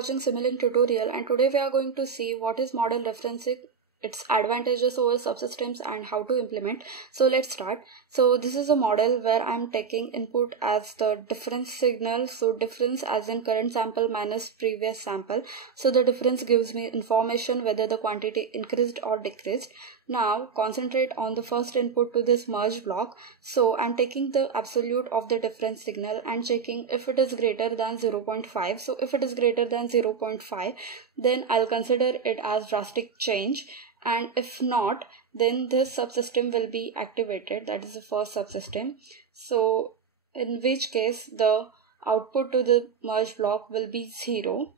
watching Simulink tutorial, and today we are going to see what is model referencing, its advantages over subsystems and how to implement. So let's start. So this is a model where I'm taking input as the difference signal. So difference as in current sample minus previous sample. So the difference gives me information whether the quantity increased or decreased. Now concentrate on the first input to this merge block. So I'm taking the absolute of the difference signal and checking if it is greater than 0.5. So if it is greater than 0.5, then I'll consider it as drastic change. And if not, then this subsystem will be activated. That is the first subsystem. So in which case the output to the merge block will be 0.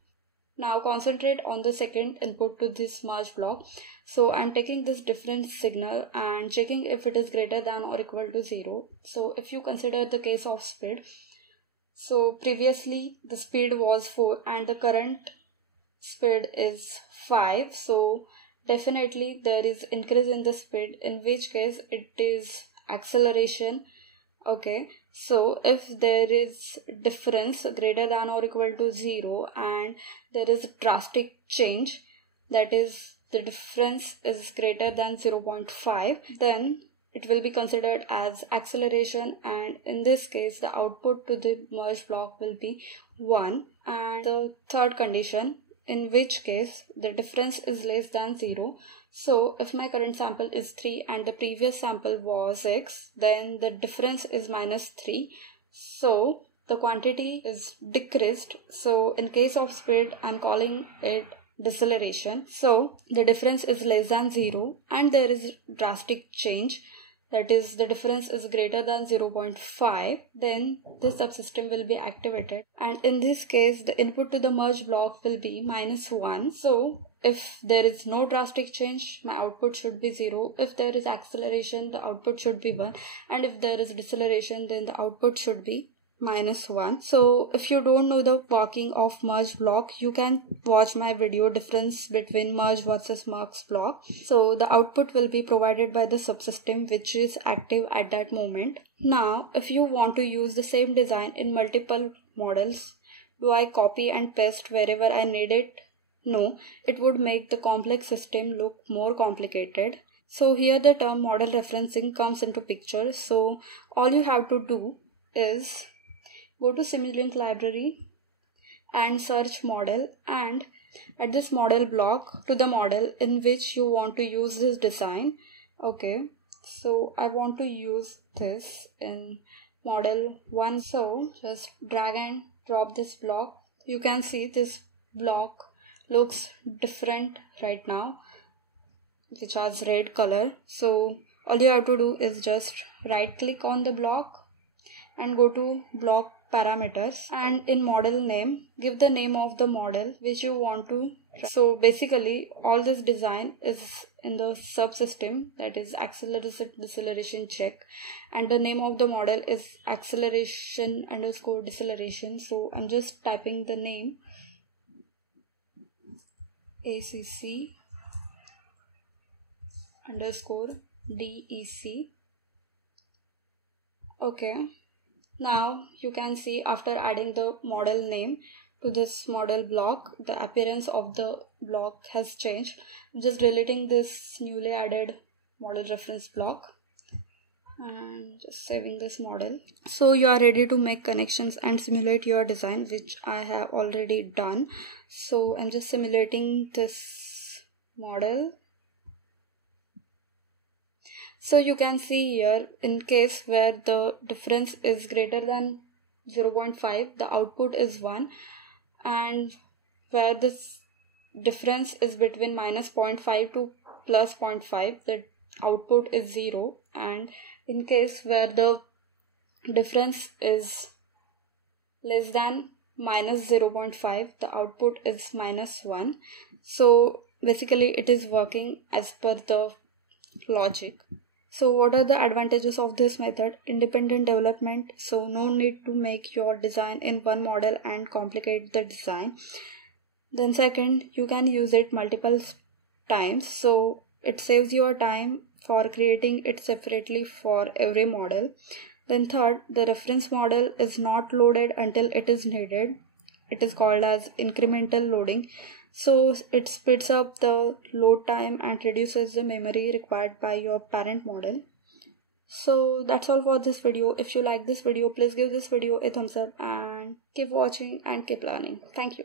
Now concentrate on the second input to this merge block. So I'm taking this difference signal and checking if it is greater than or equal to 0. So if you consider the case of speed, so previously the speed was 4 and the current speed is 5. So definitely there is increase in the speed, in which case it is acceleration. Okay, so if there is difference greater than or equal to 0 and there is drastic change, that is the difference is greater than 0.5, then it will be considered as acceleration, and in this case the output to the merge block will be 1. And the third condition, in which case the difference is less than 0. So if my current sample is 3 and the previous sample was 6, then the difference is minus 3. So the quantity is decreased. So in case of speed, I'm calling it deceleration. So the difference is less than 0 and there is drastic change. That is, the difference is greater than 0.5, then this subsystem will be activated. And in this case, the input to the merge block will be minus 1. So if there is no drastic change, my output should be 0. If there is acceleration, the output should be 1. And if there is deceleration, then the output should be minus 1. So if you don't know the working of merge block, you can watch my video difference between merge versus mux block. So the output will be provided by the subsystem which is active at that moment. Now if you want to use the same design in multiple models, do I copy and paste wherever I need it? No, it would make the complex system look more complicated. So here the term model referencing comes into picture. So all you have to do is go to Simulink library and search model, and add this model block to the model in which you want to use this design. Okay, so I want to use this in model 1. So just drag and drop this block. You can see this block looks different right now, which has red color. So all you have to do is just right click on the block and go to block parameters, and in model name give the name of the model which you want to. So basically all this design is in the subsystem, that is acceleration deceleration check, and the name of the model is acceleration underscore deceleration. So I'm just typing the name ACC underscore DEC. Okay, now you can see after adding the model name to this model block, the appearance of the block has changed. I'm just deleting this newly added model reference block and just saving this model. So you are ready to make connections and simulate your design, which I have already done. So I'm just simulating this model. So you can see here, in case where the difference is greater than 0.5, the output is 1, and where this difference is between minus 0.5 to plus 0.5, the output is 0, and in case where the difference is less than minus 0.5, the output is minus 1. So basically it is working as per the logic. So what are the advantages of this method? Independent development, so no need to make your design in one model and complicate the design. Then second, you can use it multiple times, so it saves your time for creating it separately for every model. Then third, the reference model is not loaded until it is needed. it is called as incremental loading. So it speeds up the load time and reduces the memory required by your parent model. So that's all for this video. If you like this video, please give this video a thumbs up and keep watching and keep learning. Thank you.